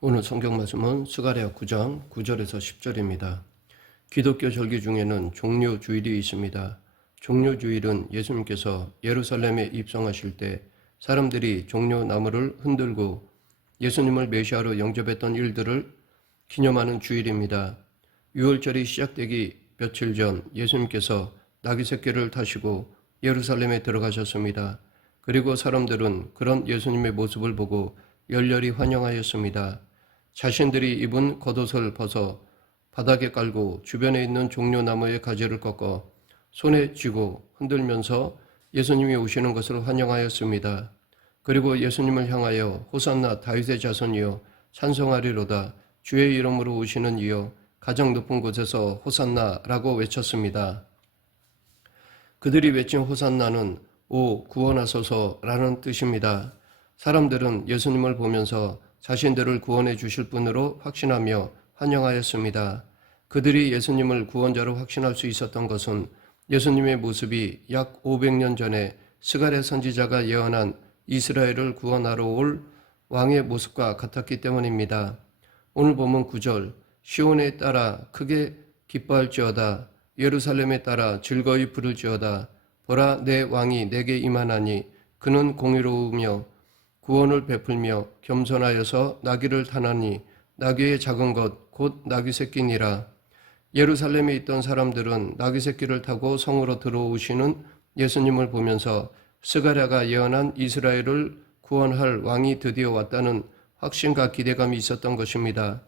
오늘 성경 말씀은 스가랴 9장 9절에서 10절입니다. 기독교 절기 중에는 종료주일이 있습니다. 종료주일은 예수님께서 예루살렘에 입성하실 때 사람들이 종려나무를 흔들고 예수님을 메시아로 영접했던 일들을 기념하는 주일입니다. 유월절이 시작되기 며칠 전 예수님께서 나귀 새끼를 타시고 예루살렘에 들어가셨습니다. 그리고 사람들은 그런 예수님의 모습을 보고 열렬히 환영하였습니다. 자신들이 입은 겉옷을 벗어 바닥에 깔고 주변에 있는 종려나무의 가지를 꺾어 손에 쥐고 흔들면서 예수님이 오시는 것을 환영하였습니다. 그리고 예수님을 향하여 호산나 다윗의 자손이여 찬송하리로다 주의 이름으로 오시는 이여 가장 높은 곳에서 호산나라고 외쳤습니다. 그들이 외친 호산나는 오 구원하소서라는 뜻입니다. 사람들은 예수님을 보면서 자신들을 구원해 주실 분으로 확신하며 환영하였습니다. 그들이 예수님을 구원자로 확신할 수 있었던 것은 예수님의 모습이 약 500년 전에 스가랴 선지자가 예언한 이스라엘을 구원하러 올 왕의 모습과 같았기 때문입니다. 오늘 본문 9절 시온에 따라 크게 기뻐할지어다 예루살렘에 따라 즐거이 부를지어다 보라 내 왕이 내게 임하나니 그는 공의로우며 구원을 베풀며 겸손하여서 나귀를 타나니 나귀의 작은 것 곧 나귀 새끼니라. 예루살렘에 있던 사람들은 나귀 새끼를 타고 성으로 들어오시는 예수님을 보면서 스가랴가 예언한 이스라엘을 구원할 왕이 드디어 왔다는 확신과 기대감이 있었던 것입니다.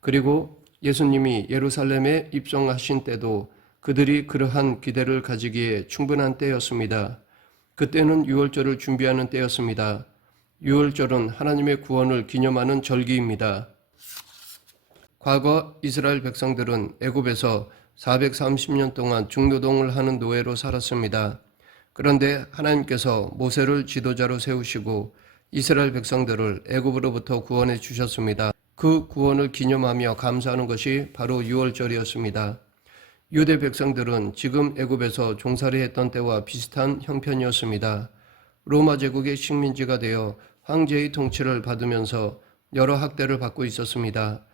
그리고 예수님이 예루살렘에 입성하신 때도 그들이 그러한 기대를 가지기에 충분한 때였습니다. 그때는 유월절을 준비하는 때였습니다. 유월절은 하나님의 구원을 기념하는 절기입니다. 과거 이스라엘 백성들은 애굽에서 430년 동안 중노동을 하는 노예로 살았습니다. 그런데 하나님께서 모세를 지도자로 세우시고 이스라엘 백성들을 애굽으로부터 구원해 주셨습니다. 그 구원을 기념하며 감사하는 것이 바로 유월절이었습니다. 유대 백성들은 지금 애굽에서 종살이 했던 때와 비슷한 형편이었습니다. 로마 제국의 식민지가 되어 황제의 통치를 받으면서 여러 학대를 받고 있었습니다.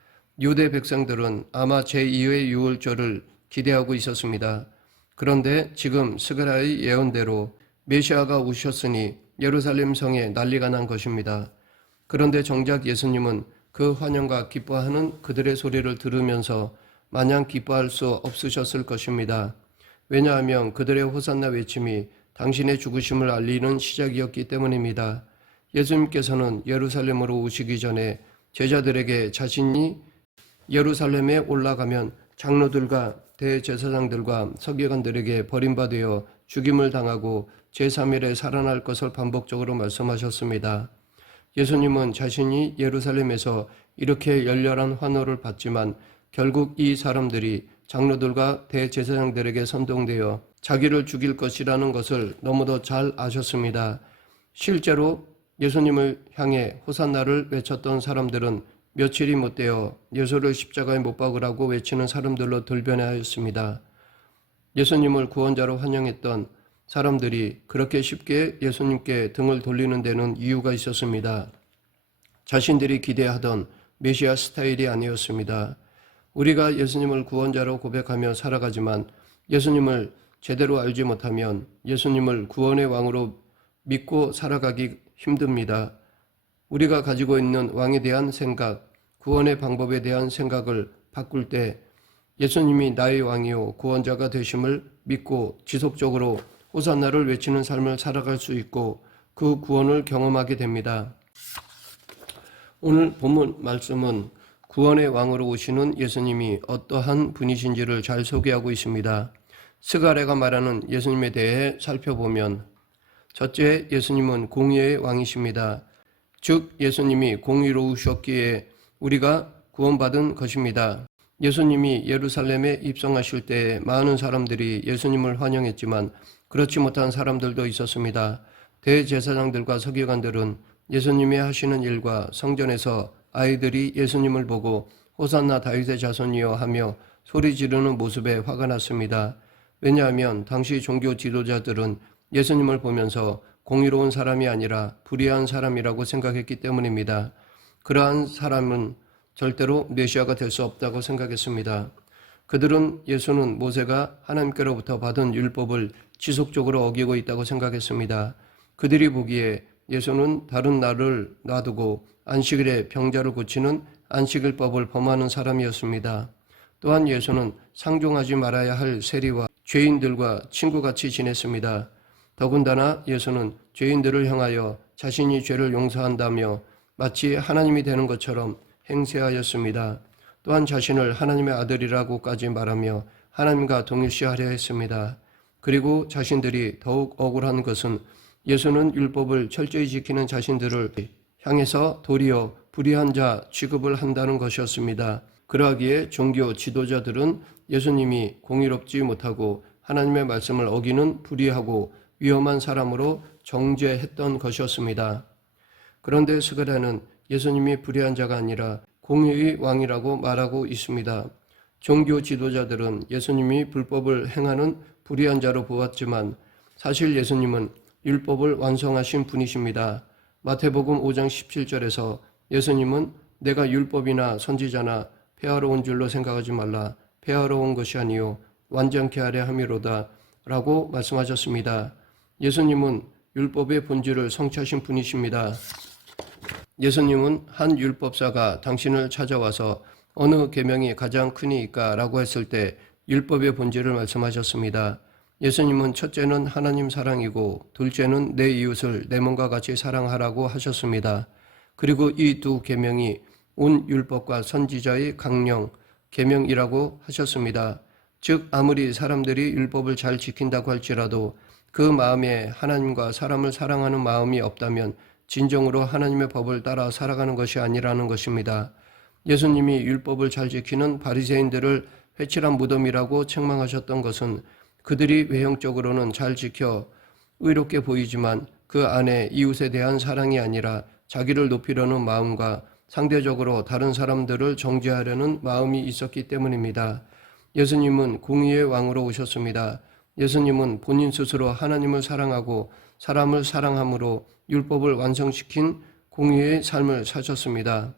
유대 백성들은 아마 제2회 유월절을 기대하고 있었습니다. 그런데 지금 스가랴의 예언대로 메시아가 오셨으니 예루살렘 성에 난리가 난 것입니다. 그런데 정작 예수님은 그 환영과 기뻐하는 그들의 소리를 들으면서 마냥 기뻐할 수 없으셨을 것입니다. 왜냐하면 그들의 호산나 외침이 당신의 죽으심을 알리는 시작이었기 때문입니다. 예수님께서는 예루살렘으로 오시기 전에 제자들에게 자신이 예루살렘에 올라가면 장로들과 대제사장들과 서기관들에게 버림받아 죽임을 당하고 제3일에 살아날 것을 반복적으로 말씀하셨습니다. 예수님은 자신이 예루살렘에서 이렇게 열렬한 환호를 받지만 결국 이 사람들이 장로들과 대제사장들에게 선동되어 자기를 죽일 것이라는 것을 너무도 잘 아셨습니다. 실제로 예수님을 향해 호산나를 외쳤던 사람들은 며칠이 못되어 예수를 십자가에 못 박으라고 외치는 사람들로 돌변하였습니다. 예수님을 구원자로 환영했던 사람들이 그렇게 쉽게 예수님께 등을 돌리는 데는 이유가 있었습니다. 자신들이 기대하던 메시아 스타일이 아니었습니다. 우리가 예수님을 구원자로 고백하며 살아가지만 예수님을 제대로 알지 못하면 예수님을 구원의 왕으로 믿고 살아가기 힘듭니다. 우리가 가지고 있는 왕에 대한 생각, 구원의 방법에 대한 생각을 바꿀 때 예수님이 나의 왕이요 구원자가 되심을 믿고 지속적으로 호산나를 외치는 삶을 살아갈 수 있고 그 구원을 경험하게 됩니다. 오늘 본문 말씀은 구원의 왕으로 오시는 예수님이 어떠한 분이신지를 잘 소개하고 있습니다. 스가랴가 말하는 예수님에 대해 살펴보면 첫째, 예수님은 공의의 왕이십니다. 즉 예수님이 공의로우셨기에 우리가 구원받은 것입니다. 예수님이 예루살렘에 입성하실 때 많은 사람들이 예수님을 환영했지만 그렇지 못한 사람들도 있었습니다. 대제사장들과 서기관들은 예수님이 하시는 일과 성전에서 아이들이 예수님을 보고 호산나 다윗의 자손이여 하며 소리 지르는 모습에 화가 났습니다. 왜냐하면 당시 종교 지도자들은 예수님을 보면서 공의로운 사람이 아니라 불의한 사람이라고 생각했기 때문입니다. 그러한 사람은 절대로 메시아가 될 수 없다고 생각했습니다. 그들은 예수는 모세가 하나님께로부터 받은 율법을 지속적으로 어기고 있다고 생각했습니다. 그들이 보기에 예수는 다른 날을 놔두고 안식일에 병자를 고치는 안식일법을 범하는 사람이었습니다. 또한 예수는 상종하지 말아야 할 세리와 죄인들과 친구같이 지냈습니다. 더군다나 예수는 죄인들을 향하여 자신이 죄를 용서한다며 마치 하나님이 되는 것처럼 행세하였습니다. 또한 자신을 하나님의 아들이라고까지 말하며 하나님과 동일시하려 했습니다. 그리고 자신들이 더욱 억울한 것은 예수는 율법을 철저히 지키는 자신들을 향해서 도리어 불의한 자 취급을 한다는 것이었습니다. 그러하기에 종교 지도자들은 예수님이 공의롭지 못하고 하나님의 말씀을 어기는 불의하고 위험한 사람으로 정죄했던 것이었습니다. 그런데 스가랴는 예수님이 불의한 자가 아니라 공의의 왕이라고 말하고 있습니다. 종교 지도자들은 예수님이 불법을 행하는 불의한 자로 보았지만 사실 예수님은 율법을 완성하신 분이십니다. 마태복음 5장 17절에서 예수님은 내가 율법이나 선지자나 폐하러 온 줄로 생각하지 말라. 폐하러 온 것이 아니요 완전케 하려 함이로다 라고 말씀하셨습니다. 예수님은 율법의 본질을 성취하신 분이십니다. 예수님은 한 율법사가 당신을 찾아와서 어느 계명이 가장 크니까 라고 했을 때 율법의 본질을 말씀하셨습니다. 예수님은 첫째는 하나님 사랑이고 둘째는 내 이웃을 내 몸과 같이 사랑하라고 하셨습니다. 그리고 이 두 계명이 온 율법과 선지자의 강령, 계명이라고 하셨습니다. 즉 아무리 사람들이 율법을 잘 지킨다고 할지라도 그 마음에 하나님과 사람을 사랑하는 마음이 없다면 진정으로 하나님의 법을 따라 살아가는 것이 아니라는 것입니다. 예수님이 율법을 잘 지키는 바리새인들을 회칠한 무덤이라고 책망하셨던 것은 그들이 외형적으로는 잘 지켜 의롭게 보이지만 그 안에 이웃에 대한 사랑이 아니라 자기를 높이려는 마음과 상대적으로 다른 사람들을 정죄하려는 마음이 있었기 때문입니다. 예수님은 공의의 왕으로 오셨습니다. 예수님은 본인 스스로 하나님을 사랑하고 사람을 사랑함으로 율법을 완성시킨 공의의 삶을 사셨습니다.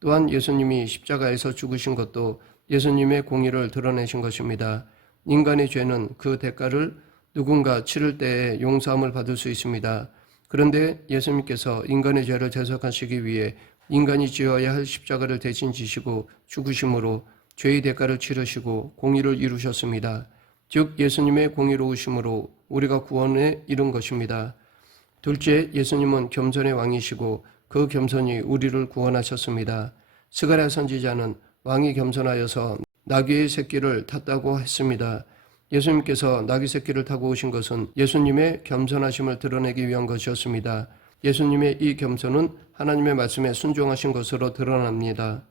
또한 예수님이 십자가에서 죽으신 것도 예수님의 공의를 드러내신 것입니다. 인간의 죄는 그 대가를 누군가 치를 때에 용서함을 받을 수 있습니다. 그런데 예수님께서 인간의 죄를 대속하시기 위해 인간이 지어야 할 십자가를 대신 지시고 죽으심으로 죄의 대가를 치르시고 공의를 이루셨습니다. 즉 예수님의 공의로우심으로 우리가 구원에 이른 것입니다. 둘째, 예수님은 겸손의 왕이시고 그 겸손이 우리를 구원하셨습니다. 스가랴 선지자는 왕이 겸손하여서 나귀의 새끼를 탔다고 했습니다. 예수님께서 나귀 새끼를 타고 오신 것은 예수님의 겸손하심을 드러내기 위한 것이었습니다. 예수님의 이 겸손은 하나님의 말씀에 순종하신 것으로 드러납니다.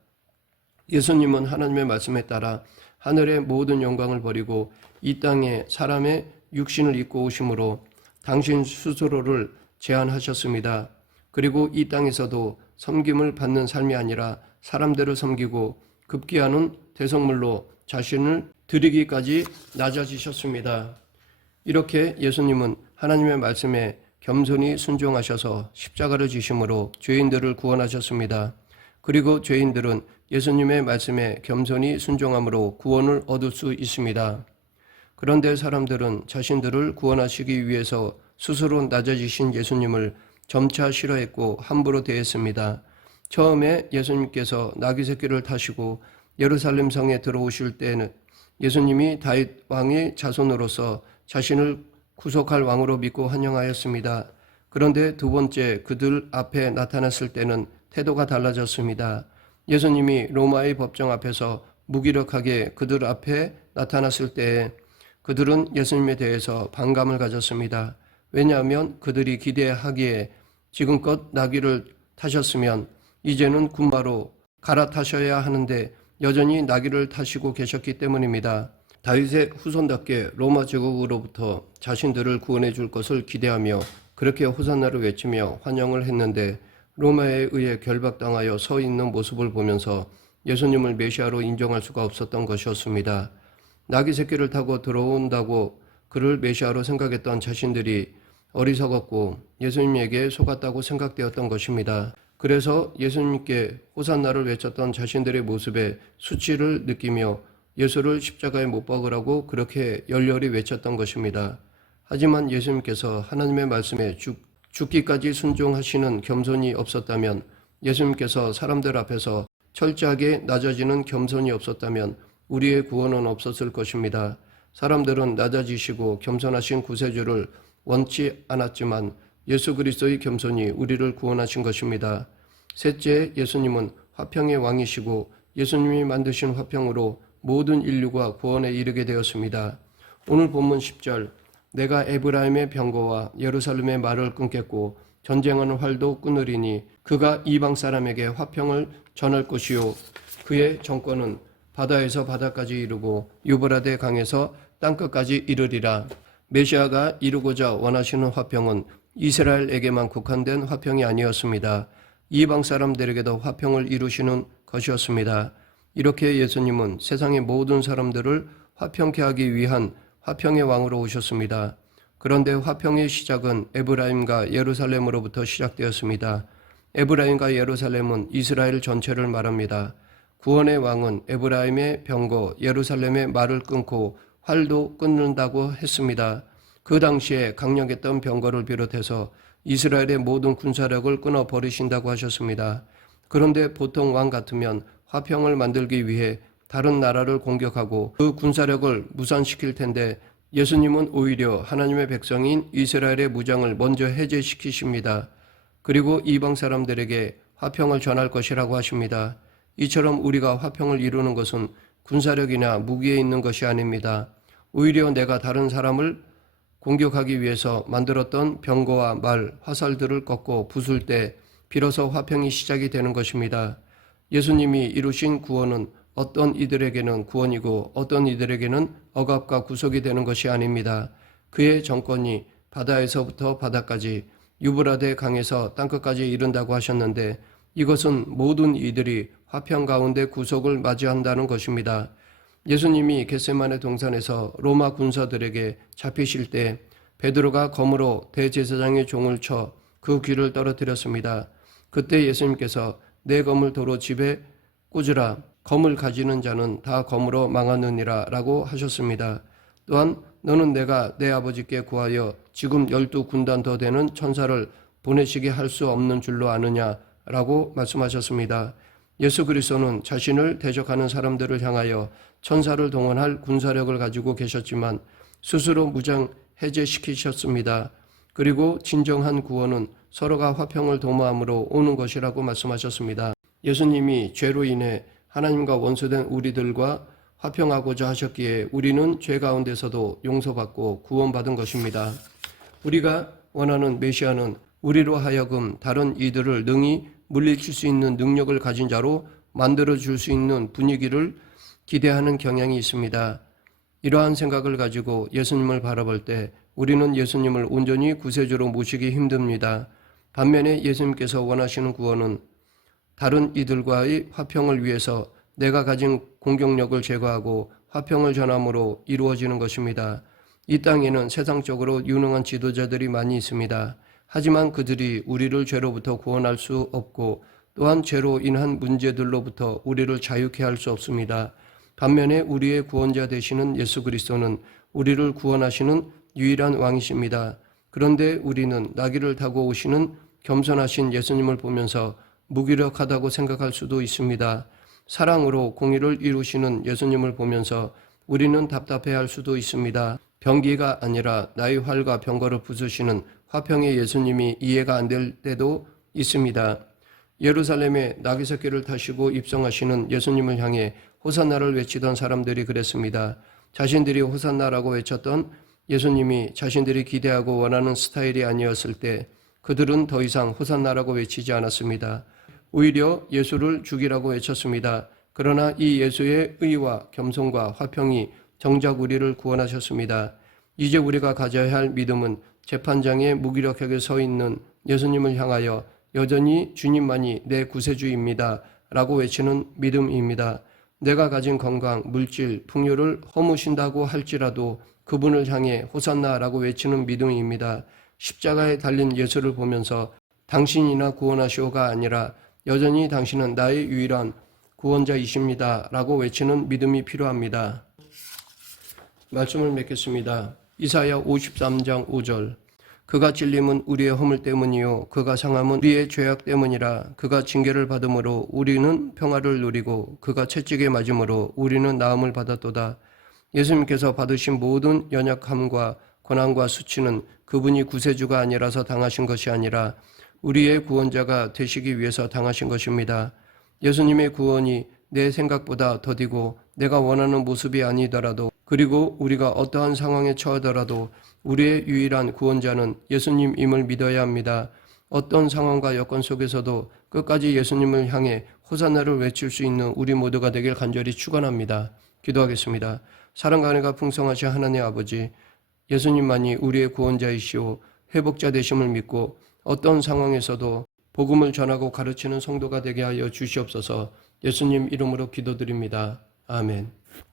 예수님은 하나님의 말씀에 따라 하늘의 모든 영광을 버리고 이 땅에 사람의 육신을 입고 오심으로 당신 스스로를 제한하셨습니다. 그리고 이 땅에서도 섬김을 받는 삶이 아니라 사람들을 섬기고 급기야는 대성물로 자신을 드리기까지 낮아지셨습니다. 이렇게 예수님은 하나님의 말씀에 겸손히 순종하셔서 십자가를 지심으로 죄인들을 구원하셨습니다. 그리고 죄인들은 예수님의 말씀에 겸손히 순종함으로 구원을 얻을 수 있습니다. 그런데 사람들은 자신들을 구원하시기 위해서 스스로 낮아지신 예수님을 점차 싫어했고 함부로 대했습니다. 처음에 예수님께서 나귀 새끼를 타시고 예루살렘 성에 들어오실 때는 예수님이 다윗 왕의 자손으로서 자신을 구속할 왕으로 믿고 환영하였습니다. 그런데 두 번째 그들 앞에 나타났을 때는 태도가 달라졌습니다. 예수님이 로마의 법정 앞에서 무기력하게 그들 앞에 나타났을 때에 그들은 예수님에 대해서 반감을 가졌습니다. 왜냐하면 그들이 기대하기에 지금껏 나귀를 타셨으면 이제는 군마로 갈아타셔야 하는데 여전히 나귀를 타시고 계셨기 때문입니다. 다윗의 후손답게 로마 제국으로부터 자신들을 구원해 줄 것을 기대하며 그렇게 호산나를 외치며 환영을 했는데 로마에 의해 결박당하여 서 있는 모습을 보면서 예수님을 메시아로 인정할 수가 없었던 것이었습니다. 나귀 새끼를 타고 들어온다고 그를 메시아로 생각했던 자신들이 어리석었고 예수님에게 속았다고 생각되었던 것입니다. 그래서 예수님께 호산나를 외쳤던 자신들의 모습에 수치를 느끼며 예수를 십자가에 못 박으라고 그렇게 열렬히 외쳤던 것입니다. 하지만 예수님께서 하나님의 말씀에 죽기까지 순종하시는 겸손이 없었다면, 예수님께서 사람들 앞에서 철저하게 낮아지는 겸손이 없었다면 우리의 구원은 없었을 것입니다. 사람들은 낮아지시고 겸손하신 구세주를 원치 않았지만 예수 그리스도의 겸손이 우리를 구원하신 것입니다. 셋째, 예수님은 화평의 왕이시고 예수님이 만드신 화평으로 모든 인류가 구원에 이르게 되었습니다. 오늘 본문 10절, 내가 에브라임의 병거와 예루살렘의 말을 끊겠고 전쟁하는 활도 끊으리니 그가 이방 사람에게 화평을 전할 것이요 그의 정권은 바다에서 바다까지 이르고 유브라데 강에서 땅끝까지 이르리라. 메시아가 이루고자 원하시는 화평은 이스라엘에게만 국한된 화평이 아니었습니다. 이방 사람들에게도 화평을 이루시는 것이었습니다. 이렇게 예수님은 세상의 모든 사람들을 화평케 하기 위한 화평의 왕으로 오셨습니다. 그런데 화평의 시작은 에브라임과 예루살렘으로부터 시작되었습니다. 에브라임과 예루살렘은 이스라엘 전체를 말합니다. 구원의 왕은 에브라임의 병거, 예루살렘의 말을 끊고 활도 끊는다고 했습니다. 그 당시에 강력했던 병거를 비롯해서 이스라엘의 모든 군사력을 끊어버리신다고 하셨습니다. 그런데 보통 왕 같으면 화평을 만들기 위해 다른 나라를 공격하고 그 군사력을 무산시킬 텐데 예수님은 오히려 하나님의 백성인 이스라엘의 무장을 먼저 해제시키십니다. 그리고 이방 사람들에게 화평을 전할 것이라고 하십니다. 이처럼 우리가 화평을 이루는 것은 군사력이나 무기에 있는 것이 아닙니다. 오히려 내가 다른 사람을 공격하기 위해서 만들었던 병거와 말, 화살들을 꺾고 부술 때 비로소 화평이 시작이 되는 것입니다. 예수님이 이루신 구원은 어떤 이들에게는 구원이고 어떤 이들에게는 억압과 구속이 되는 것이 아닙니다. 그의 정권이 바다에서부터 바다까지 유브라데 강에서 땅끝까지 이른다고 하셨는데 이것은 모든 이들이 화평 가운데 구속을 맞이한다는 것입니다. 예수님이 겟세마네 동산에서 로마 군사들에게 잡히실 때 베드로가 검으로 대제사장의 종을 쳐 그 귀를 떨어뜨렸습니다. 그때 예수님께서 내 검을 도로 집에 꽂으라. 검을 가지는 자는 다 검으로 망하느니라 라고 하셨습니다. 또한 너는 내가 내 아버지께 구하여 지금 12군단 더 되는 천사를 보내시게 할 수 없는 줄로 아느냐 라고 말씀하셨습니다. 예수 그리스도는 자신을 대적하는 사람들을 향하여 천사를 동원할 군사력을 가지고 계셨지만 스스로 무장 해제시키셨습니다. 그리고 진정한 구원은 서로가 화평을 도모함으로 오는 것이라고 말씀하셨습니다. 예수님이 죄로 인해 하나님과 원수된 우리들과 화평하고자 하셨기에 우리는 죄 가운데서도 용서받고 구원받은 것입니다. 우리가 원하는 메시아는 우리로 하여금 다른 이들을 능히 물리칠 수 있는 능력을 가진 자로 만들어줄 수 있는 분위기를 기대하는 경향이 있습니다. 이러한 생각을 가지고 예수님을 바라볼 때 우리는 예수님을 온전히 구세주로 모시기 힘듭니다. 반면에 예수님께서 원하시는 구원은 다른 이들과의 화평을 위해서 내가 가진 공격력을 제거하고 화평을 전함으로 이루어지는 것입니다. 이 땅에는 세상적으로 유능한 지도자들이 많이 있습니다. 하지만 그들이 우리를 죄로부터 구원할 수 없고 또한 죄로 인한 문제들로부터 우리를 자유케 할 수 없습니다. 반면에 우리의 구원자 되시는 예수 그리스도는 우리를 구원하시는 유일한 왕이십니다. 그런데 우리는 나귀를 타고 오시는 겸손하신 예수님을 보면서 무기력하다고 생각할 수도 있습니다. 사랑으로 공의를 이루시는 예수님을 보면서 우리는 답답해할 수도 있습니다. 병기가 아니라 나의 활과 병거를 부수시는 화평의 예수님이 이해가 안 될 때도 있습니다. 예루살렘에 나귀 새끼를 타시고 입성하시는 예수님을 향해 호산나를 외치던 사람들이 그랬습니다. 자신들이 호산나라고 외쳤던 예수님이 자신들이 기대하고 원하는 스타일이 아니었을 때 그들은 더 이상 호산나라고 외치지 않았습니다. 오히려 예수를 죽이라고 외쳤습니다. 그러나 이 예수의 의와 겸손과 화평이 정작 우리를 구원하셨습니다. 이제 우리가 가져야 할 믿음은 재판장에 무기력하게 서 있는 예수님을 향하여 여전히 주님만이 내 구세주입니다 라고 외치는 믿음입니다. 내가 가진 건강, 물질, 풍요를 허무신다고 할지라도 그분을 향해 호산나라고 외치는 믿음입니다. 십자가에 달린 예수를 보면서 당신이나 구원하시오가 아니라 여전히 당신은 나의 유일한 구원자이십니다. 라고 외치는 믿음이 필요합니다. 말씀을 맺겠습니다. 이사야 53장 5절. 그가 찔림은 우리의 허물 때문이요 그가 상함은 우리의 죄악 때문이라. 그가 징계를 받음으로 우리는 평화를 누리고 그가 채찍에 맞음으로 우리는 나음을 받았도다. 예수님께서 받으신 모든 연약함과 고난과 수치는 그분이 구세주가 아니라서 당하신 것이 아니라 우리의 구원자가 되시기 위해서 당하신 것입니다. 예수님의 구원이 내 생각보다 더디고 내가 원하는 모습이 아니더라도, 그리고 우리가 어떠한 상황에 처하더라도 우리의 유일한 구원자는 예수님임을 믿어야 합니다. 어떤 상황과 여건 속에서도 끝까지 예수님을 향해 호산나를 외칠 수 있는 우리 모두가 되길 간절히 축원합니다. 기도하겠습니다. 사랑과 은혜가 풍성하신 하나님 아버지, 예수님만이 우리의 구원자이시오 회복자 되심을 믿고 어떤 상황에서도 복음을 전하고 가르치는 성도가 되게 하여 주시옵소서. 예수님 이름으로 기도드립니다. 아멘.